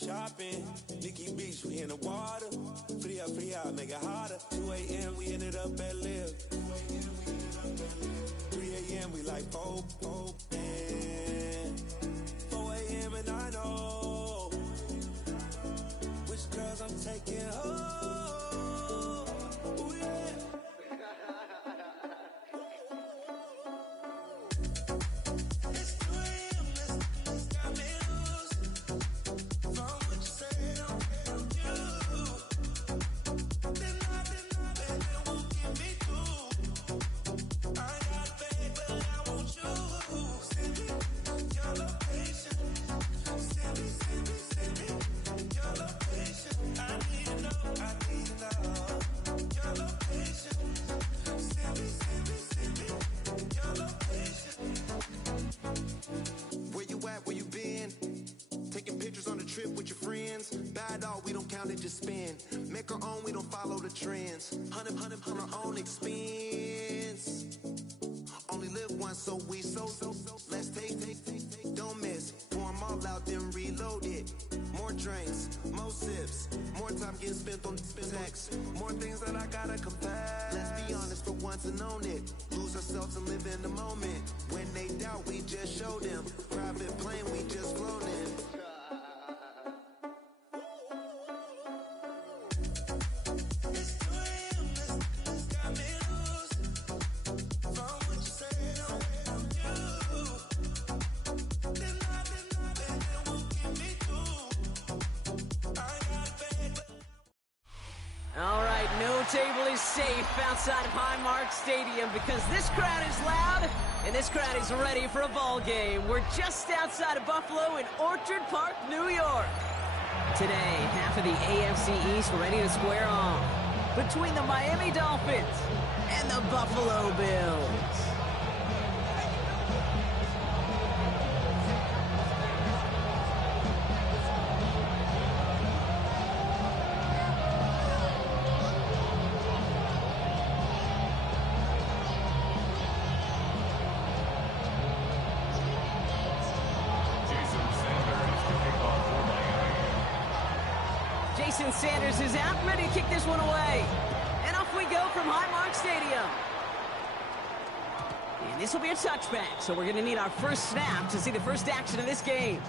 shopping. Nikki Beach, we in the water. Free up, make it harder. 2 a.m. we ended up at Live. 3 a.m. we like Pope. 4 a.m. and I know which girls I'm taking home. Ooh, yeah. Just spin, make our own, we don't follow the trends. 100 on our own expense. Only live once, so let's take, don't miss. Pour 'em all out, then reload it. More drinks, more sips, more time getting spent on text. More things that I gotta confess. Let's be honest for once and own it. Lose ourselves and live in the moment. When they doubt, we just show them. Private plane, we just flown in. Table is safe outside of Highmark Stadium because this crowd is loud and this crowd is ready for a ball game. We're just outside of Buffalo in Orchard Park, New York. Today, half of the AFC East ready to square off between the Miami Dolphins and the Buffalo Bills. Sanders is out, ready to kick this one away. And off we go from Highmark Stadium. And this will be a touchback, so we're going to need our first snap to see the first action of this game.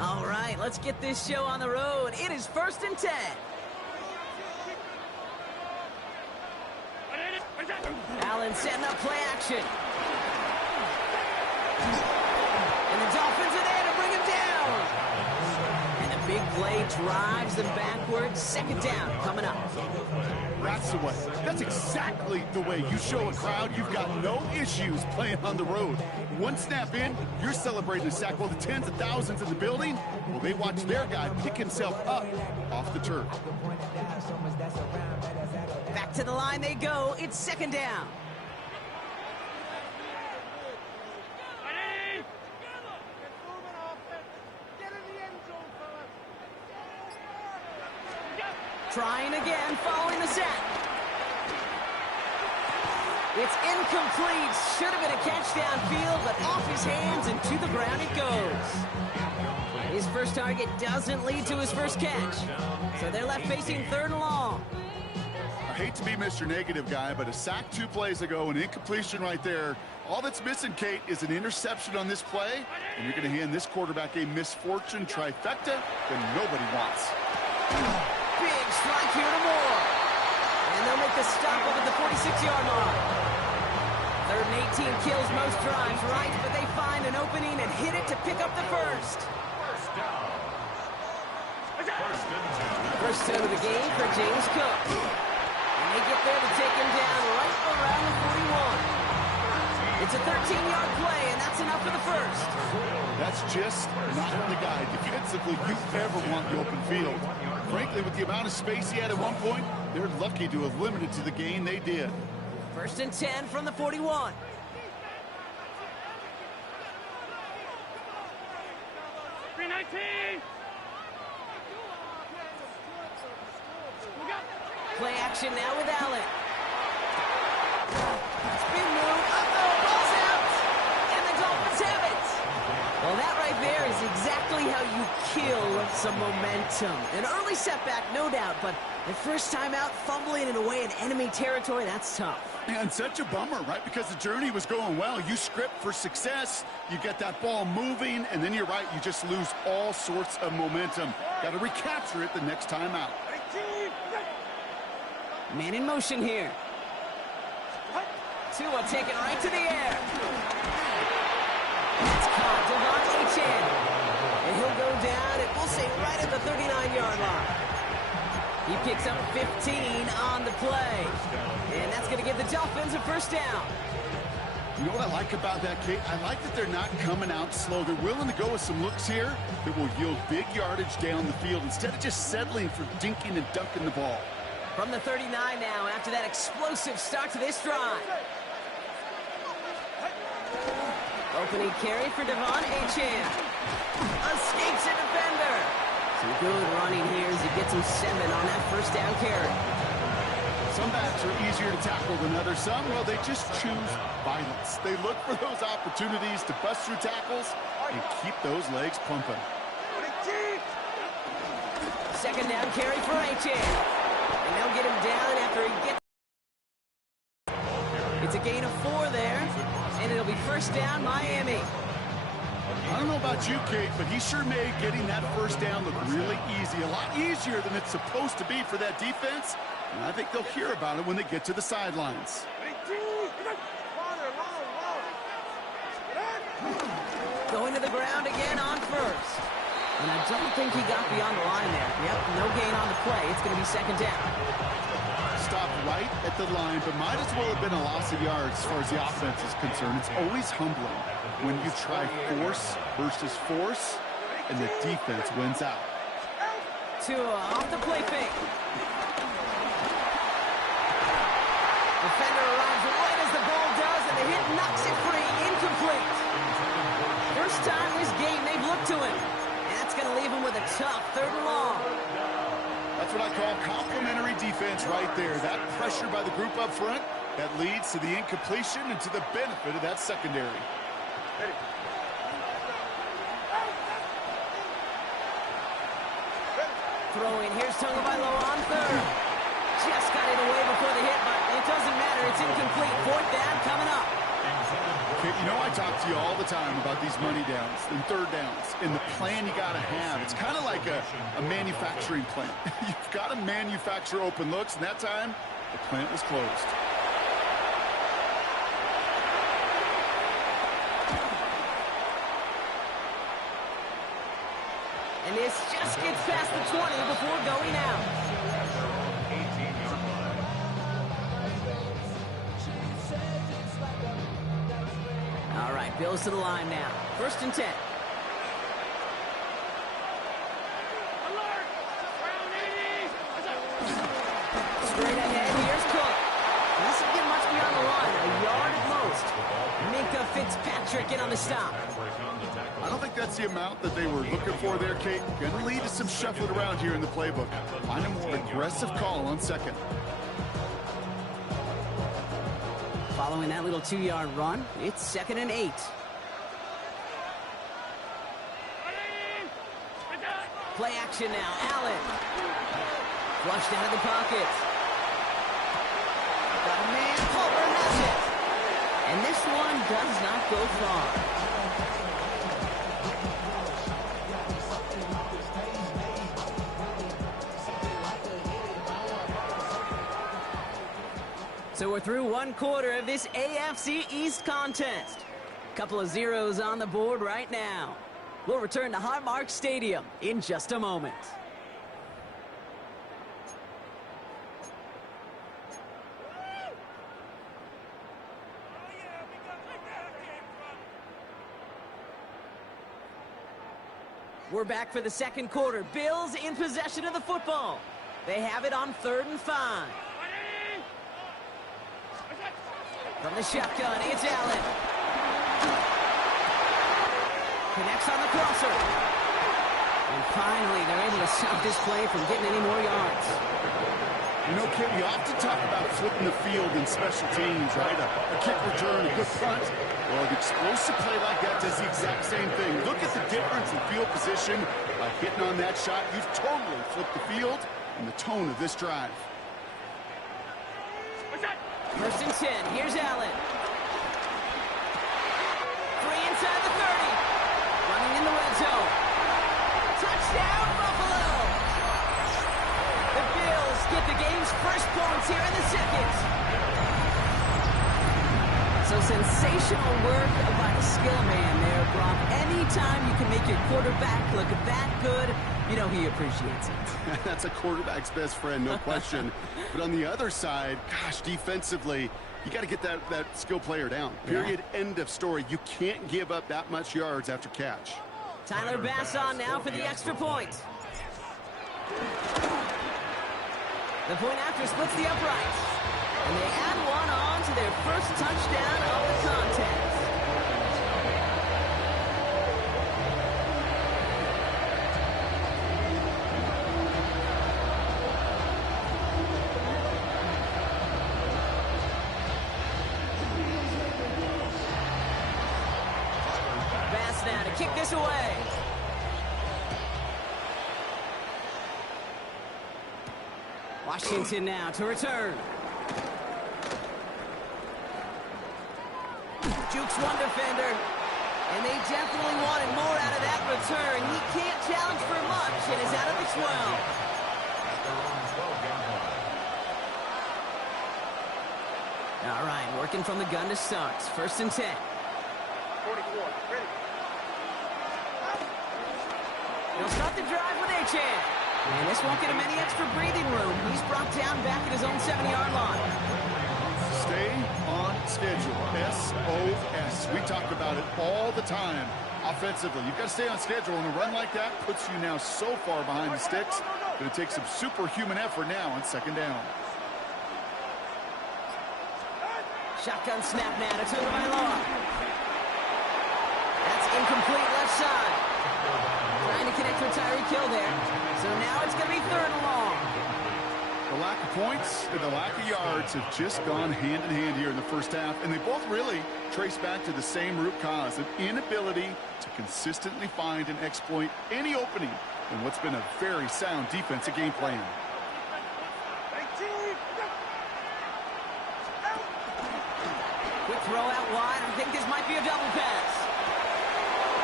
All right, let's get this show on the road. It is 1st and 10. Allen setting up play action. And the Dolphins are there to bring him down. And the big play drives them backwards. 2nd down coming up. That's the way. That's exactly the way you show a crowd you've got no issues playing on the road. One snap in, you're celebrating a sack while the tens of thousands in the building, well, they watch their guy pick himself up off the turf. Back to the line they go. It's 2nd down. Trying again, following the sack. It's incomplete. Should have been a catch downfield, but off his hands and to the ground it goes. His first target doesn't lead to his first catch. So they're left facing 3rd and long. I hate to be Mr. Negative guy, but a sack 2 plays ago, an incompletion right there. All that's missing, Kate, is an interception on this play, and you're going to hand this quarterback a misfortune trifecta that nobody wants. Big strike here to Moore. And they'll make the stop up at the 46-yard line. 3rd and 18 kills most drives, right? But they find an opening and hit it to pick up the first. First down of the game for James Cook. And they get there to take him down right around the 41. It's a 13-yard play, and that's enough for the first. That's just not the guy defensively you ever want the open field. Frankly, with the amount of space he had at one point, they're lucky to have limited to the gain they did. 1st and 10 from the 41. Play action now with Allen. Spin move. Uh-oh, ball's out. And the Dolphins have it. Well, that right there is exactly how you kill some momentum. An early setback, no doubt, but the first time out, fumbling it away in enemy territory, that's tough. And such a bummer, right? Because the journey was going well. You script for success, you get that ball moving, and then you're right, you just lose all sorts of momentum. Got to recapture it the next time out. Man in motion here. Tua taken right to the air. It's caught. Devon Achane. And he'll go down, and we'll say right at the 39-yard line. He picks up 15 on the play. And that's going to give the Dolphins a first down. You know what I like about that, Kate? I like that they're not coming out slow. They're willing to go with some looks here that will yield big yardage down the field instead of just settling for dinking and dunking the ball. From the 39 now, after that explosive start to this drive. Opening carry for Devon Achane. Escapes a defender. Some good running here as he gets him 7 on that first down carry. Some backs are easier to tackle than others. Some, well, they just choose violence. They look for those opportunities to bust through tackles and keep those legs pumping. Second down carry for Achane. And they'll get him down after he gets... It's a gain of 4 there, and it'll be first down, Miami. I don't know about you, Kate, but he sure made getting that first down look really easy. A lot easier than it's supposed to be for that defense. And I think they'll hear about it when they get to the sidelines. Going to the ground again on first. And I don't think he got beyond the line there. Yep, no gain on the play. It's going to be second down. Stopped right at the line, but might as well have been a loss of yards as far as the offense is concerned. It's always humbling when you try force versus force, and the defense wins out. Tua off the play fake. Defender arrives right as the ball does, and the hit knocks it free. Incomplete. First time this game they've looked to him. And that's going to leave him with a tough 3rd and long. That's what I call complementary defense right there. That pressure by the group up front, that leads to the incompletion and to the benefit of that secondary. Throwing, here's Tagovailoa on 3rd. Just got it away before the hit, but it doesn't matter. It's incomplete. 4th down coming up. Okay, you know I talk to you all the time about these money downs and 3rd downs and the plan you got to have. It's kind of like a manufacturing plant. You've got to manufacture open looks, and that time, the plant was closed. And this just gets past the 20 before going out. All right, Bills to the line now. 1st and 10. Straight ahead, here's Cook. This will get much beyond the line, a yard at most. Minka Fitzpatrick in on the stop. I don't think that's the amount that they were looking for there, Kate. Going to lead to some shuffling around here in the playbook. Find a more aggressive call on 2nd. Following that little 2-yard run, it's 2nd and 8. Play action now. Allen. Flushed out of the pocket. Got a man. Culver has it. And this one does not go far. So we're through 1 quarter of this AFC East contest. Couple of zeros on the board right now. We'll return to Highmark Stadium in just a moment. We're back for the 2nd quarter. Bills in possession of the football. They have it on 3rd and 5. From the shotgun, it's Allen. Connects on the crosser. And finally, they're able to stop this play from getting any more yards. You know, Kim, we often talk about flipping the field in special teams, right? A kick return, a good punt. Well, an explosive play like that does the exact same thing. Look at the difference in field position. By hitting on that shot, you've totally flipped the field and the tone of this drive. First and 10. Here's Allen. 3 inside the 30. Running in the red zone. Touchdown, Buffalo! The Bills get the game's first points here in the second. So sensational work by the skill man there, Brock. Anytime you can make your quarterback look that good, you know he appreciates it. That's a quarterback's best friend, no question. But on the other side, gosh, defensively, you got to get that skill player down. Period. Yeah. End of story. You can't give up that much yards after catch. Tyler Bass on now for the extra point. The point after splits the uprights. And they add one on to their first touchdown of the contest. Bass now to kick this away. Washington now to return. Jukes one defender, and they definitely wanted more out of that return. He can't challenge for much and is out of the 12. All right, working from the gun to start. First and 10. 44, ready. He'll start the drive with Achane. And this won't get him any extra breathing room. He's brought down back at his own 70-yard line. Stay on schedule. SOS. We talk about it all the time. Offensively, you've got to stay on schedule, and a run like that puts you now so far behind the sticks that it takes some superhuman effort now on second down. Shotgun snap now to Tagovailoa. That's incomplete left side. Trying to connect with Tyreek Hill there. So now it's going to be third and long. The lack of points and the lack of yards have just gone hand in hand here in the first half, and they both really trace back to the same root cause, an inability to consistently find and exploit any opening in what's been a very sound defensive game plan. Quick throw out wide. I think this might be a double pass.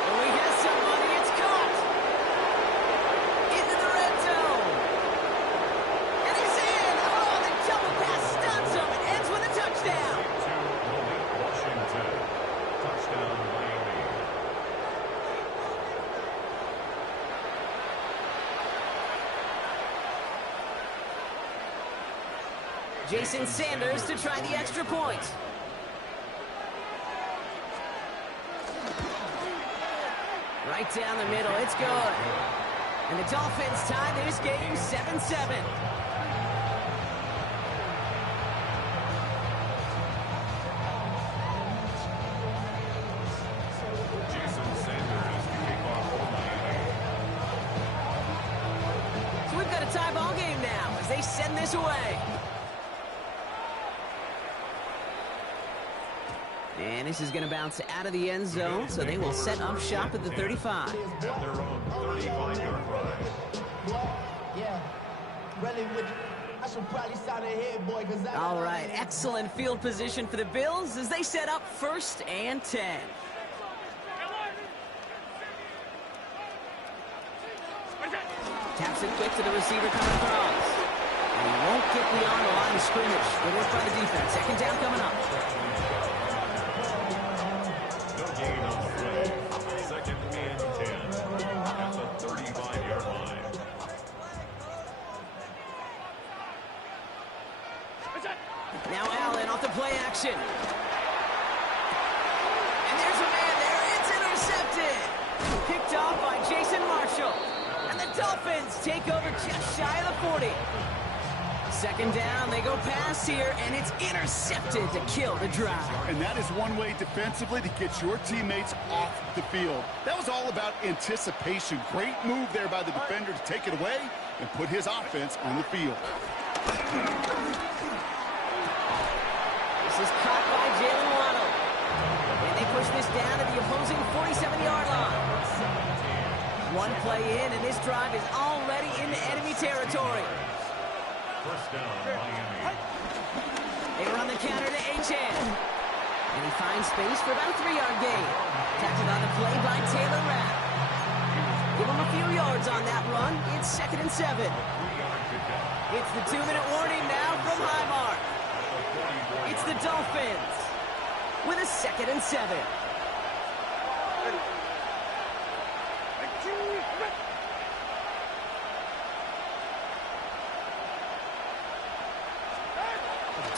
Oh, he has somebody. It's caught. Into the red zone. And he's in. Oh, the double pass stuns him. It ends with a touchdown. Washington. Touchdown, Miami. Jason Sanders to try the extra point. Right down the middle, it's good. And the Dolphins tie this game 7-7. Jason Sanders to kick off for Miami. So we've got a tie ball game now as they send this away. And this is going to bounce out of the end zone, so they will set up shop at the 35. At their own 35-yard line. Yeah, really, I should probably sign ahead, boy, because All right, excellent field position for the Bills as they set up 1st and 10. Taps it quick to the receiver coming across. And he won't get beyond the line of scrimmage. Good work by the defense. Second down coming up. No gain on the play. 2nd and 10 at the 35-yard line. Now Allen off the play action. And there's a man there. It's intercepted. Picked off by Jason Marshall. And the Dolphins take over just shy of the 40. Second down, they go pass here, and it's intercepted to kill the drive. And that is one way defensively to get your teammates off the field. That was all about anticipation. Great move there by the defender to take it away and put his offense on the field. This is caught by Jalen Waddle. And they push this down to the opposing 47-yard line. One play in, and this drive is already into enemy territory. First down, Miami. They run the counter to Achane. And he finds space for about a 3-yard gain. Tackled on the play by Taylor Rapp. Give him a few yards on that run. It's 2nd and 7. It's the 2-minute warning now from Highmark. It's the Dolphins with a 2nd and 7.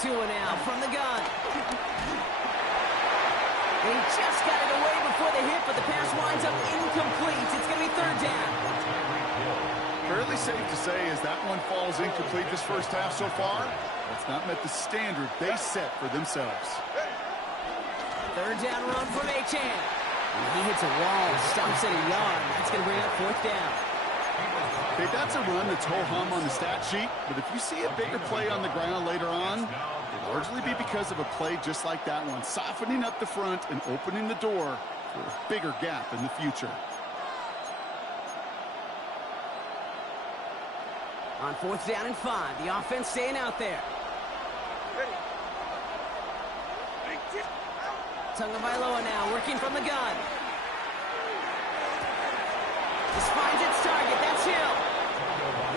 Two now from the gun. And he just got it away before the hit, but the pass winds up incomplete. It's going to be 3rd down. Fairly safe to say as that one falls incomplete this first half so far, it's not met the standard they set for themselves. 3rd down run from Achane. And he hits a wall, stumps at a yard. That's going to bring up 4th down. Okay, that's a run that's ho-hum on the stat sheet, but if you see a bigger play on the ground later on, it'll largely be because of a play just like that one, softening up the front and opening the door for a bigger gap in the future. On 4th down and 5, the offense staying out there. Tagovailoa now working from the gun. This finds its target. That's Hill.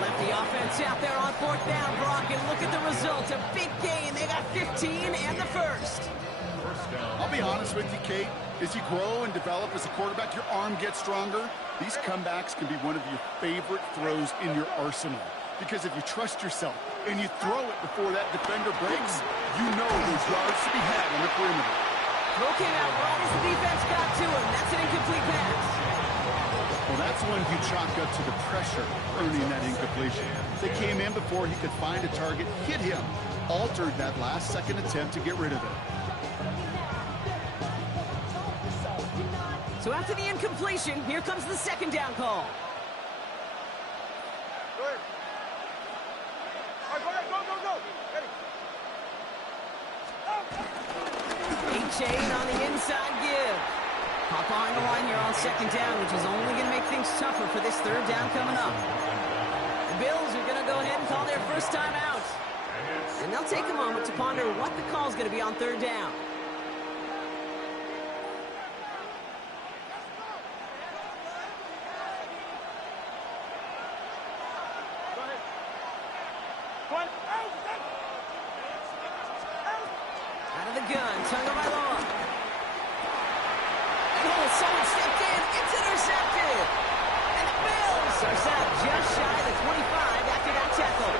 Left the offense out there on 4th down, Brock, and look at the result. A big gain. They got 15 and the first. I'll be honest with you, Kate. As you grow and develop as a quarterback, your arm gets stronger. These comebacks can be one of your favorite throws in your arsenal. Because if you trust yourself and you throw it before that defender breaks, you know there's yards to be had on the perimeter. Throw came out right as the defense got to him. That's an incomplete pass. Well, that's when you chalk up to the pressure earning that incompletion. They came in before he could find a target, hit him, altered that last-second attempt to get rid of it. So after the incompletion, here comes the 2nd down call. Achane on the inside give. Hop on the line here on 2nd down, which is only going to make things tougher for this 3rd down coming up. The Bills are going to go ahead and call their first time out. And they'll take a moment to ponder what the call is going to be on 3rd down. Out of the gun, Tagovailoa. Oh, someone stepped in. It's intercepted. And the Bills are set up just shy of the 25 after that tackle.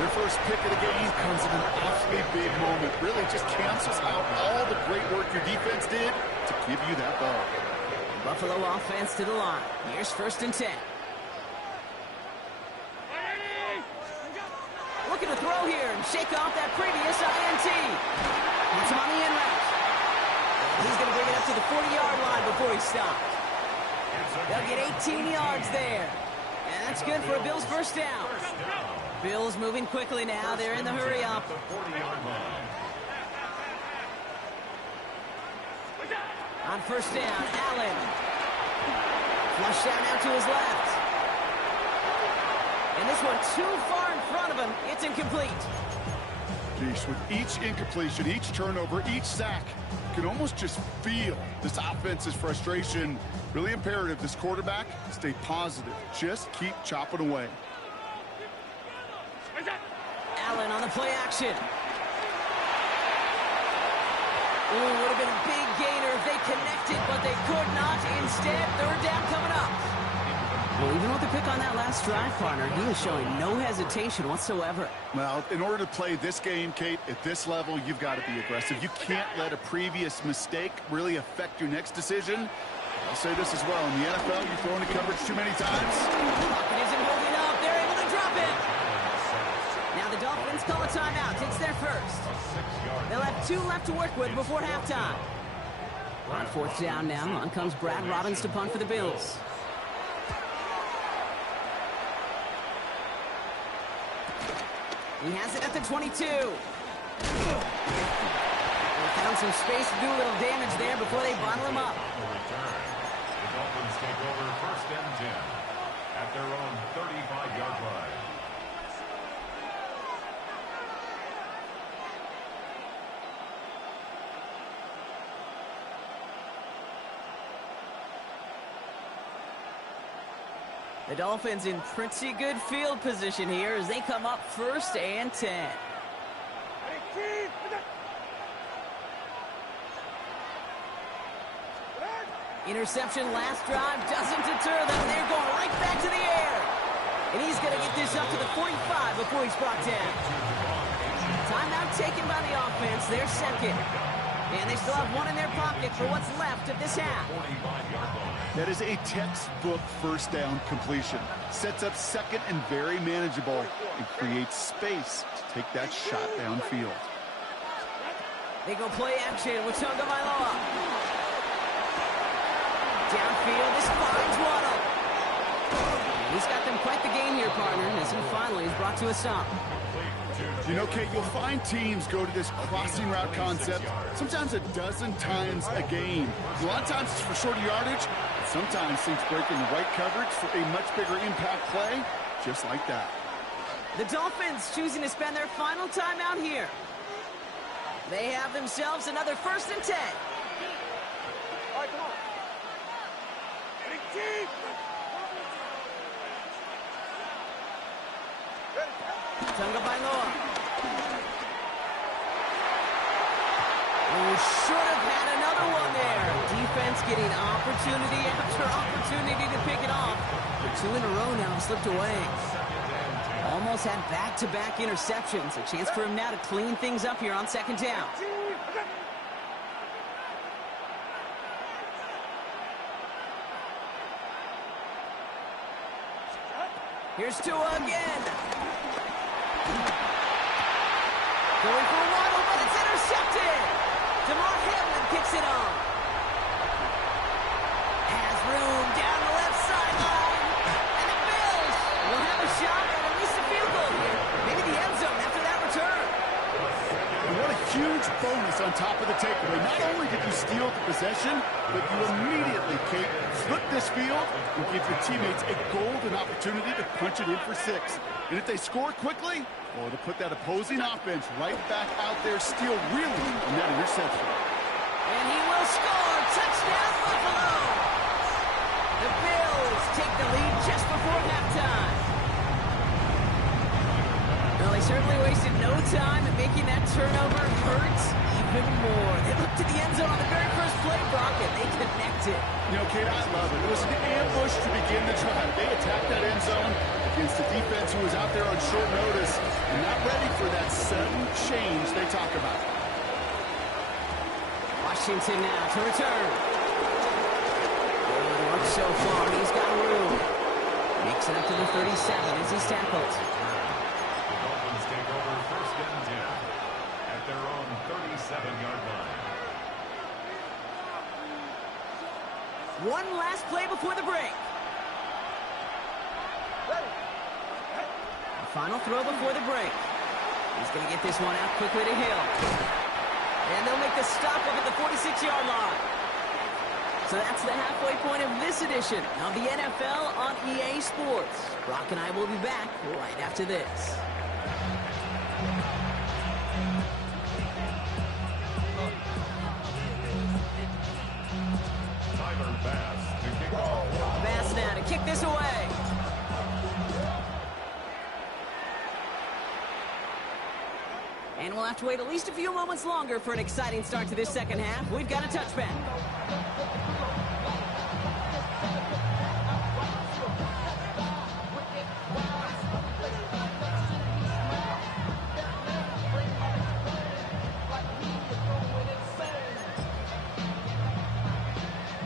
Their first pick of the game comes in an awfully big moment. Really just cancels out all the great work your defense did to give you that ball. Buffalo offense to the line. Here's 1st and 10. Looking to throw here and shake off that previous INT. It's on the in route. He's going to bring it up to the 40-yard line before he stops. They'll get 18 yards there. And that's good for a Bills first down. Bills moving quickly now. They're in the hurry up. On 1st down, Allen. Flush down now to his left. And this one too far in front of him. It's incomplete. Geez, with each incompletion, each turnover, each sack, you can almost just feel this offense's frustration. Really imperative, this quarterback, stay positive. Just keep chopping away. Allen on the play action. Ooh, would have been a big gainer if they connected, but they could not. Instead, 3rd down coming up. Well, even with the pick on that last drive, partner, he was showing no hesitation whatsoever. Well, in order to play this game, Kate, at this level, you've got to be aggressive. You can't let a previous mistake really affect your next decision. I'll say this as well. In the NFL, you're throwing the coverage too many times. Pocket isn't holding up. They're able to drop it. Now the Dolphins call a timeout. It's their first. They'll have 2 left to work with before halftime. On 4th down now, on comes Brad Robbins to punt for the Bills. He has it at the 22. Found some space to do a little damage there before they bottle him up. The Dolphins take over 1st and 10 at their own 35-yard line. The Dolphins in pretty good field position here as they come up 1st and 10. Interception last drive doesn't deter them. They're going right back to the air. And he's going to get this up to the 45 before he's brought down. Timeout taken by the offense. Their second. And they still have one in their pocket for what's left of this half. That is a textbook first down completion. Sets up second and very manageable and creates space to take that shot downfield. They go play action with Tagovailoa. Downfield, this finds Waddle. He's got them quite the game here, partner, as he finally is brought to a stop. You know, Kate, you'll find teams go to this crossing route concept sometimes a dozen times a game. A lot of times it's for shorter yardage, but sometimes things break in the right coverage for a much bigger impact play, just like that. The Dolphins choosing to spend their final timeout here. They have themselves another 1st and 10. All right, come on. Tagovailoa. We should have had another one there. Defense getting opportunity after opportunity to pick it off. But 2 in a row now slipped away. Almost had back-to-back interceptions. A chance for him now to clean things up here on 2nd down. Here's Tua again. Going for a waddle, but it's intercepted. DeMar Hamlin kicks it on. Has room down the left sideline. And the Bills will have a shot at least a field goal here. Maybe the end zone after that return. And what a huge bonus on top of the takeaway. Not only did you steal the possession, but you immediately, Kate, flip this field and give your teammates a golden opportunity to punch it in for 6. And if they score quickly, well, to put that opposing offense right back out there, still reeling in that interception. And he will score. Touchdown, Buffalo. The Bills take the lead just before halftime. Well, they certainly wasted no time in making that turnover hurt even more. They looked to the end zone on the very first play, Brock, and they connected. You know, Kate, I love it. It was an ambush to begin the drive. They attacked that end zone against a defense who was out there on short notice and not ready for that sudden change they talk about. Washington now to return. Good work so far. He's got room. Makes it up to the 37 as he's tackled. The Dolphins take over 1st and 10 at their own 37-yard line. One last play before the break. The final throw before the break. He's going to get this one out quickly to Hill. And they'll make the stop up at the 46-yard line. So that's the halfway point of this edition of the NFL on EA Sports. Brock and I will be back right after this. Bass now to kick this away. And we'll have to wait at least a few moments longer for an exciting start to this second half. We've got a touchback.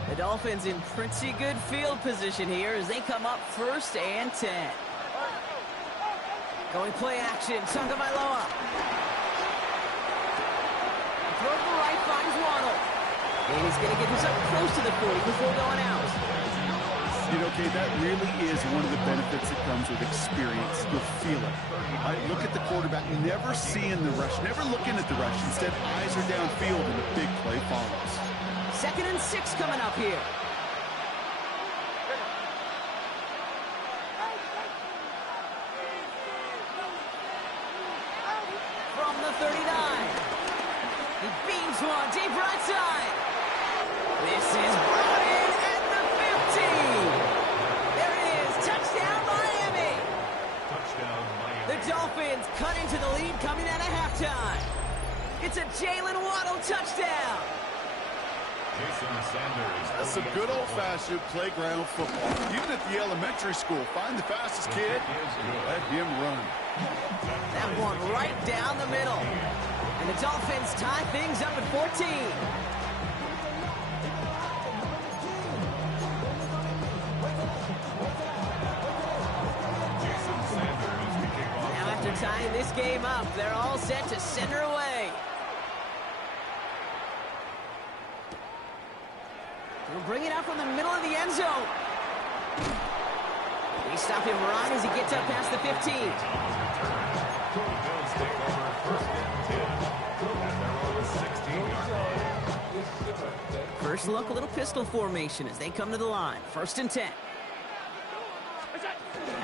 The Dolphins in pretty good field position here as they come up 1st and 10. Going play action, Tagovailoa. Throw to the right, finds Waddle. And he's going to get this up close to the 40 before going out. You You know, Kate, that really is one of the benefits that comes with experience. You'll feel it. Right? Look at the quarterback, never seeing the rush, never looking at the rush. Instead, eyes are downfield, and the big play follows. 2nd and 6 coming up here. From the 39. He beams one deep right side. This is brought in at the 15. There it is. Touchdown, Miami. Touchdown, Miami. The Dolphins cut into the lead coming out of halftime. It's a Jalen Waddle touchdown. Jason Sanders. That's some good old-fashioned playground football. Even at the elementary school, find the fastest kid, let him run. That one right down the middle. And the Dolphins tie things up at 14. Jason Sanders to kick off. Now after tying this game up, they're all set to send her away. He'll bring it out from the middle of the end zone. They stop him right as he gets up past the 15. Bills take over 1st and 10 at their own 16-yard line. First look, a little pistol formation as they come to the line. 1st and 10.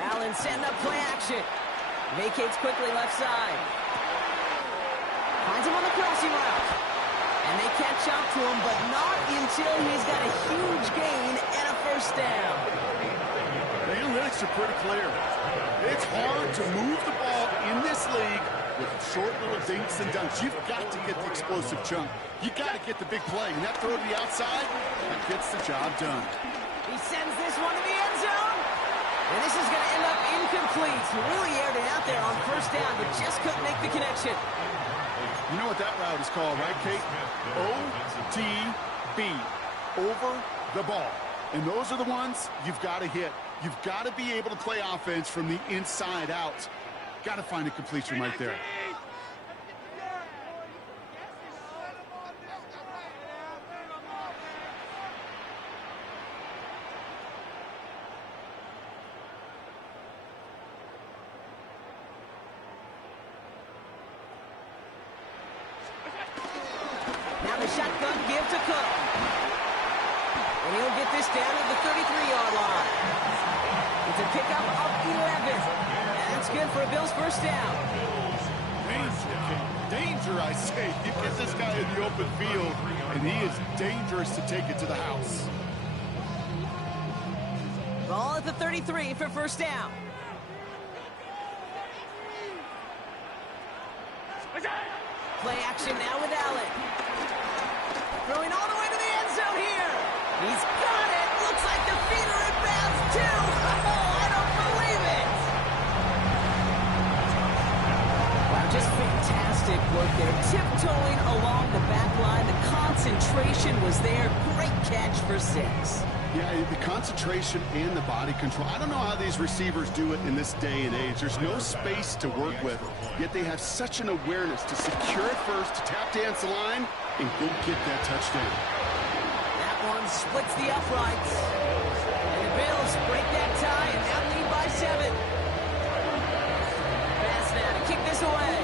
Allen setting up play action. Vacates quickly left side. Finds him on the crossing route. And they catch up to him, but not until he's got a huge gain and a 1st down. The analytics are pretty clear. It's hard to move the ball in this league with short little dinks and dunks. You've got to get the explosive chunk. You got to get the big play. And that throw to the outside, that gets the job done. He sends this one to the end zone. And this is going to end up incomplete. He really aired it out there on 1st down, but just couldn't make the connection. You know what that route is called, right, Kate? OTB, over the ball. And those are the ones you've got to hit. You've got to be able to play offense from the inside out. Got to find a completion right there. Now the shotgun give to Cook. And he'll get this down at the 33-yard line. It's a pickup of 11. And that's good for a Bills 1st down. Danger, I say. You get this guy in the open field, and he is dangerous to take it to the house. Ball at the 33 for 1st down. Play action now with Allen. Throwing all the way to the end zone here. He's got it. Looks like the feet are in bounds too. Oh, I don't believe it. Wow, just fantastic work there. Tiptoeing along the back line. The concentration was there. Great catch for 6. Yeah, the concentration and the body control. I don't know how these receivers do it in this day and age. There's no space to work with, yet they have such an awareness to secure it first, to tap dance the line, and go get that touchdown. That one splits the uprights. And the Bills break that tie and now lead by 7. Pass now to kick this away.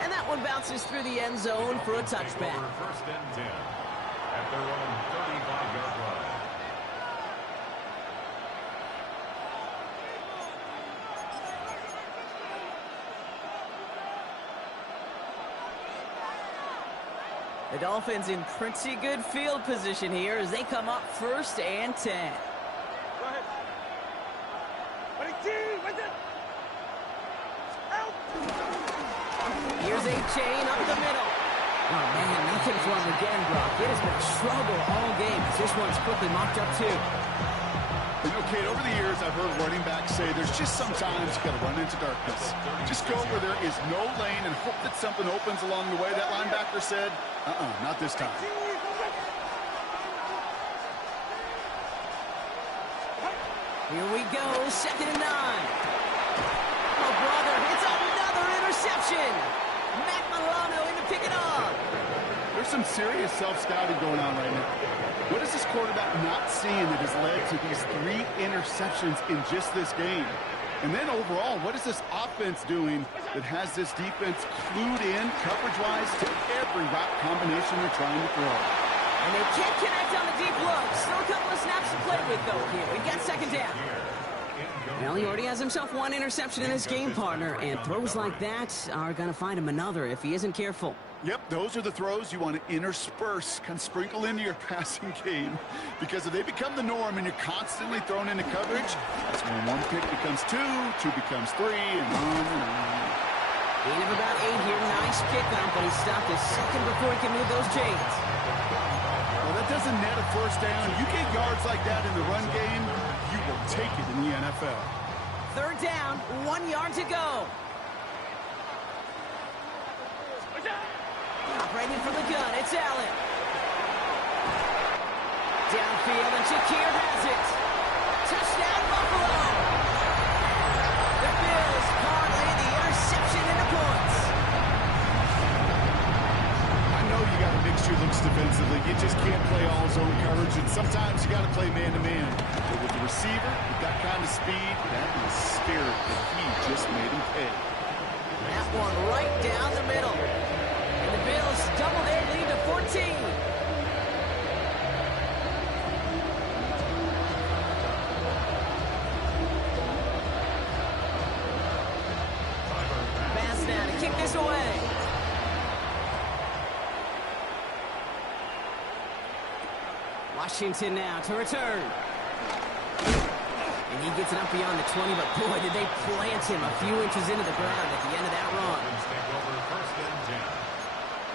And that one bounces through the end zone for a touchback. 1st and 10 at their own 35-yard line. The Dolphins in pretty good field position here as they come up 1st and 10. Go ahead. Ready, team, right there. Out. Here's a chain up the middle. Oh, man, nothing from him again, Brock. It has been a struggle all game. This one's quickly mocked up, too. You know, Kate, over the years, I've heard running backs say there's just sometimes you got to run into darkness. Just go where there is no lane and hope that something opens along the way. That linebacker said, not this time. Here we go, 2nd and 9. Oh, brother, it's another interception. Matt Milano in to pick it up. There's some serious self-scouting going on right now. What is this quarterback not seeing that has led to these 3 interceptions in just this game? And then overall, what is this offense doing that has this defense clued in coverage-wise to every route combination they're trying to throw? And they can't connect on the deep look. Still a couple of snaps to play with, though, here. We got second down. Well, he already has himself 1 interception in his game, partner, and throws like that are going to find him another if he isn't careful. Yep, those are the throws you want to intersperse, kind of sprinkle into your passing game, because if they become the norm and you're constantly thrown into coverage, that's when 1 pick becomes 2, 2 becomes 3, and on and on. Gain of about 8 here. Nice pickup, but he stopped a second before he can move those chains. Well, that doesn't net a first down. You get yards like that in the run game, you will take it in the NFL. Third down, 1 yard to go. Operating from the gun, it's Allen. Downfield, and Shakir has it. Touchdown, Buffalo. The Bills parlay the interception into points. I know you got to mix your looks defensively. You just can't play all zone coverage, and sometimes you got to play man-to-man. But with the receiver, with that kind of speed, that is scary. And he just made him pay. That one right down the middle. And the Bills double their lead to 14. Pass now to kick this away. Washington now to return. And he gets it up beyond the 20, but boy, did they plant him a few inches into the ground at the end of that run. Take over first and 10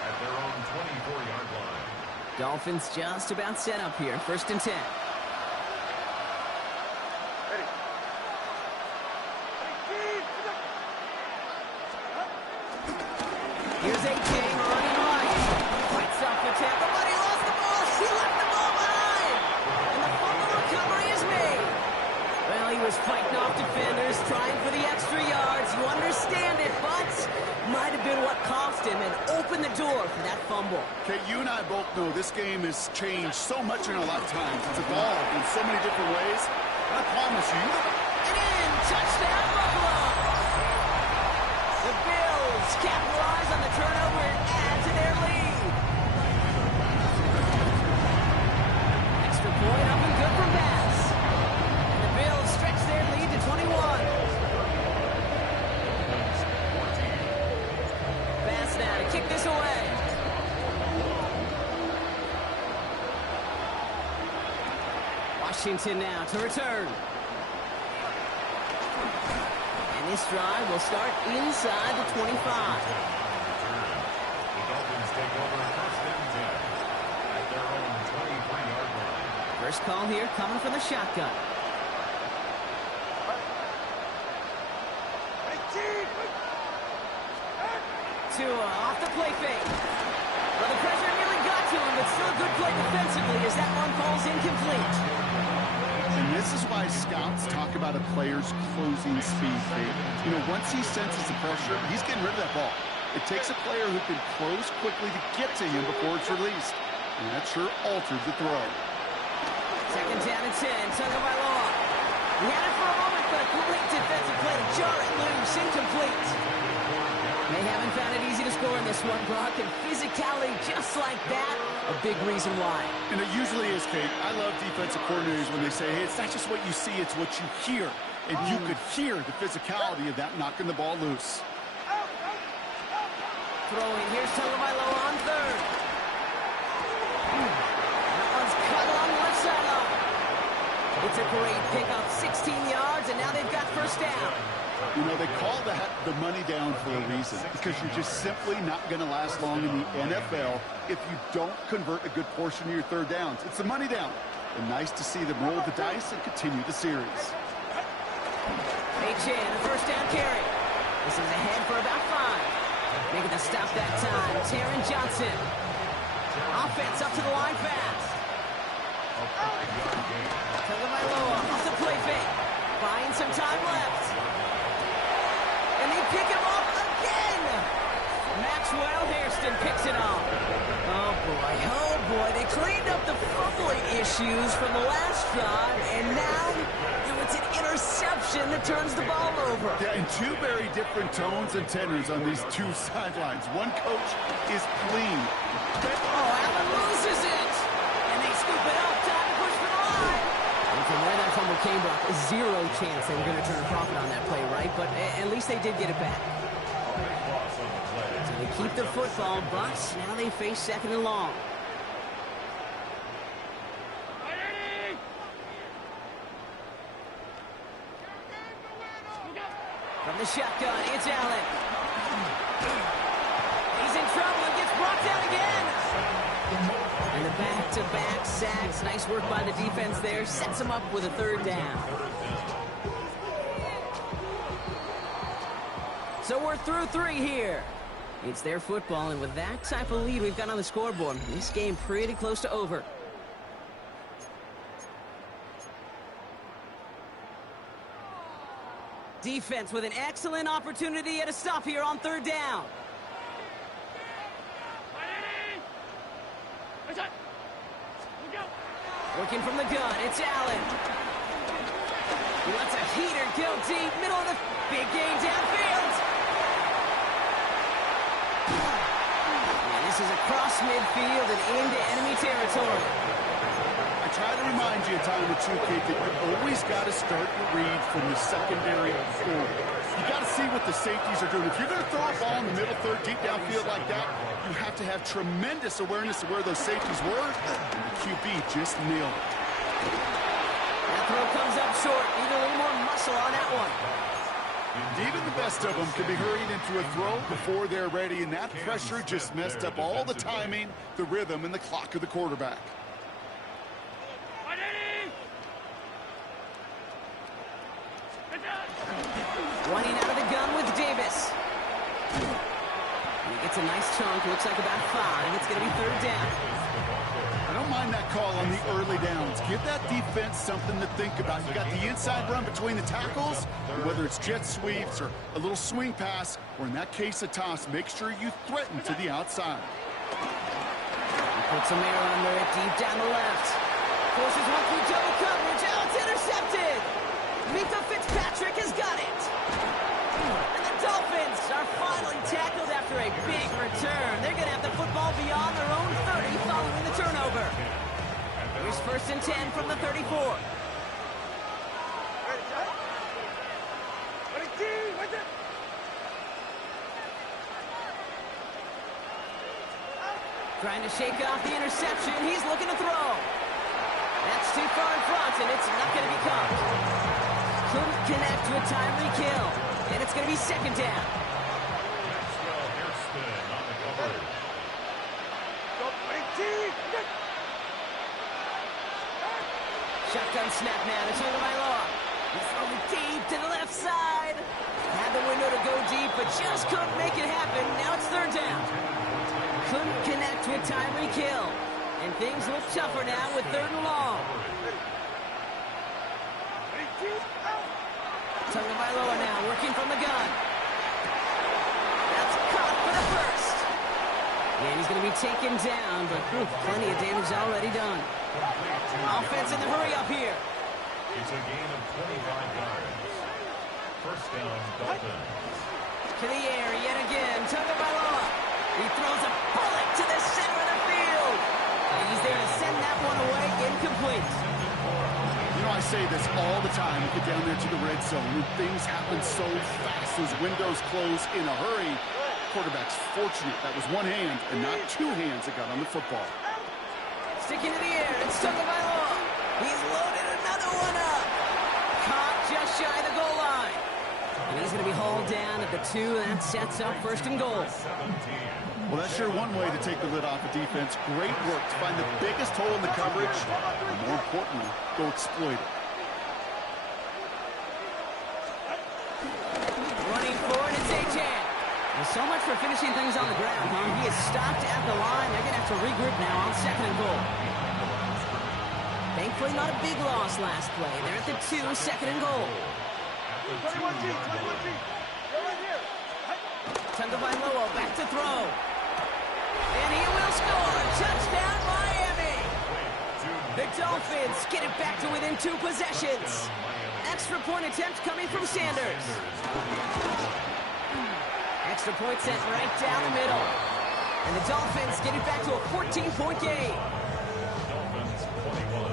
at their own 24-yard line. Dolphins just about set up here. First and 10. Ready. Here's A.K. running right. Fights off the tackle, but he lost the ball. He left the ball behind. And the fumble recovery is made. Well, he was fighting off defenders, trying for the extra yards. You understand it, but might have been what cost him and opened the door for that fumble. Okay, you and I both know this game has changed so much in our lifetimes. It's evolved in so many different ways. I promise you. And in, touchdown, Buffalo. The Bills capitalize on the turnover and add to their lead. Extra point up and good for pass. And the Bills stretch their lead to 21. Pass now to kick this away. Washington now to return. And this drive will start inside the 25. The Dolphins take over first and 10 at their own 23-yard line. First call here coming from the shotgun. Tua off the play fake. Well, the pressure nearly got to him, but still a good play defensively as that one falls incomplete. And this is why scouts talk about a player's closing speed, Dave. You know, once he senses the pressure, he's getting rid of that ball. It takes a player who can close quickly to get to him before it's released. And that sure alters the throw. Second down and 10, Tagovailoa. He had it for a moment, but a complete defensive play to jar it loose, incomplete. They haven't found it easy to score in this one, Brock, and physicality just like that, a big reason why. And it usually is, Kate. I love defensive coordinators when they say, hey, it's not just what you see, it's what you hear. And you could hear the physicality of that knocking the ball loose. Throwing, here's Tagovailoa on third. That one's cut along the left sideline. It's a great pickup, 16 yards, and now they've got first down. You know, they call that the money down for a reason, because you're just simply not going to last long in the NFL if you don't convert a good portion of your third downs. It's the money down. And nice to see them roll the dice and continue the series. H.A. the first down carry. This is ahead for about 5. Making the stop that time, Taron Johnson. Offense up to the line fast. Tagovailoa off the play fake. Buying some time left. And they pick him off again. Maxwell. Hairston picks it off. Oh, boy. They cleaned up the fumbling issues from the last drive, and now it's an interception that turns the ball over. Yeah, and two very different tones and tenors on these two sidelines. One coach is pleased. Allen loses it. And they scoop it up. Time to push for the line. And from where that fumble came, Brock, zero chance they were going to turn a profit on that play, right? But at least they did get it back. So they keep the football, but now they face 2nd and long. From the shotgun, it's Allen. He's in trouble and gets brought down again. And the back-to-back sacks. Nice work by the defense there. Sets him up with a 3rd down. So we're through 3 here. It's their football, and with that type of lead we've got on the scoreboard, this game pretty close to over. Defense with an excellent opportunity at a stop here on 3rd down. Working from the gun, it's Allen. He lets a heater go deep, middle of the big game downfield. And this is across midfield and into enemy territory. I try to remind you a time or two, Kate, that you always got to start your read from the secondary forward. You got to see what the safeties are doing. If you're going to throw a ball in the middle third, deep downfield like that, you have to have tremendous awareness of where those safeties were. The QB just nailed it. That throw comes up short. Need a little more muscle on that one. And even the best of them can be hurried into a throw before they're ready, and that pressure just messed up all the timing, the rhythm, and the clock of the quarterback. Running out of the gun with Davis. He gets a nice chunk. Looks like about 5. It's going to be 3rd down. I don't mind that call on the early downs. Give that defense something to think about. You got the inside run between the tackles, whether it's jet sweeps or a little swing pass, or in that case a toss, make sure you threaten to the outside. He puts some air under it deep down the left. Forces one through double coverage. Oh, it's intercepted. Mika Fitzpatrick has got it. And the Dolphins are finally tackled after a big return. They're going to have the football beyond their own 30 following the turnover. Here's 1st and 10 from the 34. Trying to shake off the interception. He's looking to throw. That's too far in front, and it's not going to be caught. Couldn't connect with timely kill, and it's going to be 2nd down. Shotgun snap now to Tagovailoa. He's throwing deep to the left side. Had the window to go deep, but just couldn't make it happen. Now it's 3rd down. Couldn't connect with timely kill. And things look tougher now with 3rd and long. Tagovailoa now working from the gun. That's caught for the 1st. And he's going to be taken down, but plenty of damage already done. Offense in the hurry up here. It's a gain of 25 yards. 1st down, Dolphins. To the air yet again. Tagovailoa. He throws a bullet to the center of the field. And he's there to send that one away incomplete. You know, I say this all the time. You get down there to the red zone, and things happen so fast. Those windows close in a hurry. Quarterback's fortunate that was one hand and not 2 hands that got on the football. Sticking in the air, it's Tagovailoa. He's loaded another one up. Caught just shy of the goal line. And he's going to be hauled down at the 2, and that sets up 1st and goal. Well, that's sure one way to take the lid off a defense. Great work to find the biggest hole in the coverage, and more importantly, go exploit it. Running forward, it's A-Chan. Well, so much for finishing things on the ground, huh? He is stopped at the line. They're going to have to regroup now on 2nd and goal. Thankfully, not a big loss last play. They're at the 2, 2nd and goal. 21G, 21G. Go right here. Tagovailoa back to throw. And he will score. Touchdown, Miami. The Dolphins get it back to within 2 possessions. Extra point attempt coming from Sanders. Extra point sent right down the middle. And the Dolphins get it back to a 14-point game. Dolphins 21.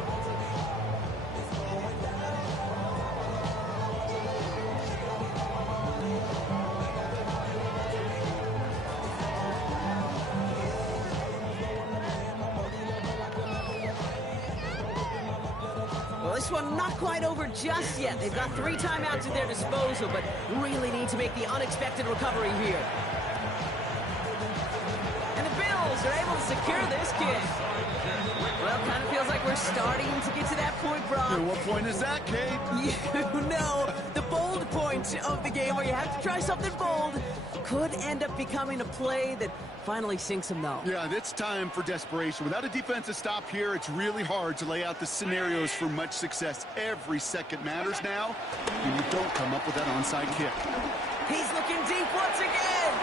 Well, this one not quite over just yet. They've got 3 timeouts at their disposal, but really need to make the unexpected recovery here. And the Bills are able to secure this kick. Well, kind of feels like we're starting to get to that point, Brock. And what point is that, Kate? You know, the bold point of the game where you have to try something bold could end up becoming a play that finally sinks them, though. Yeah, it's time for desperation. Without a defensive stop here, it's really hard to lay out the scenarios for much success. Every second matters now, and you don't come up with that onside kick. He's looking deep once again.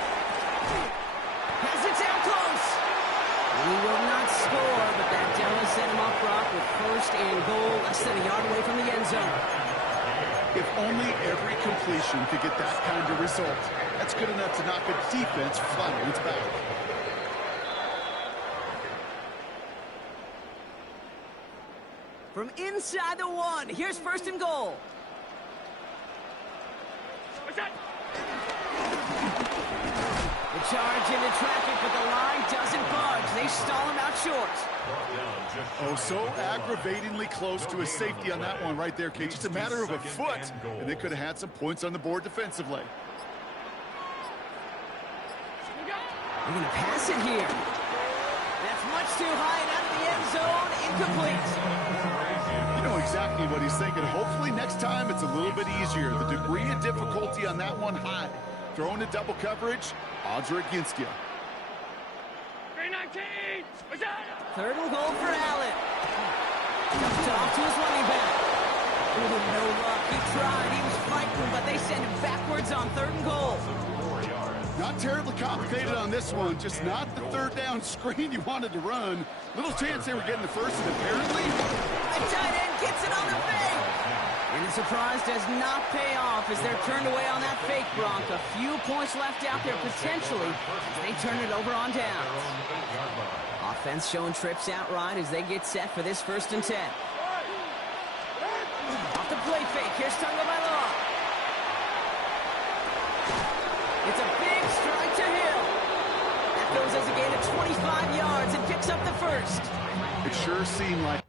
Has it down close. He will not score, but that does set him off, Brock, with first and goal, less than a yard away from the end zone. If only every completion could get that kind of result. That's good enough to knock a defense flat on its back. From inside the 1, here's first and goal. The charge into traffic, but the line doesn't budge. They stall him out short. Oh, so aggravatingly close to a safety on that one right there, Kate. Just a matter of a foot, and they could have had some points on the board defensively. They're going to pass it here. That's much too high and out of the end zone. Incomplete. You know exactly what he's thinking. Hopefully next time it's a little bit easier. The degree of difficulty on that one high. Throwing to double coverage, odds are against you. 319! Third and goal for Allen. Dumped off to his running back. Ooh, no luck. He tried. He was fighting, but they send him backwards on third and goal. Not terribly complicated on this one. Just not the third down screen you wanted to run. Little chance they were getting the first, and apparently The tight end gets it on the fake. And the surprise does not pay off as they're turned away on that fake, Bronc. A few points left out there potentially as they turn it over on downs. Offense showing trips outright as they get set for this 1st and 10. Off the play fake. Here's Tagovailoa. It's a big strike to Hill. That goes as a gain of 25 yards and picks up the first. it sure seemed like